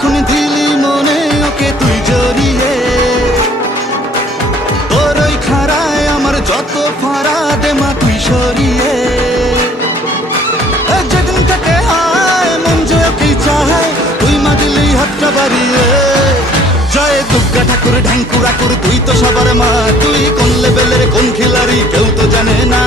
যখন দিলি মনে ওকে তুই জড়িয়ে। তোর ওই খারায় আমার যত ফারা দে মা, তুই সরিয়ে। এ যেদিন থেকে হায় মন যে ওকেই চায়, তুই মা দিলি হাতটা বাড়িয়ে। জয় দুর্গা ঠাকুর ঢ্যাঙ্কুর আকুর তুই তো সবার মা। তুই কোন লেভেলের কোন খিলাড়ি, কেউ তো জানে না।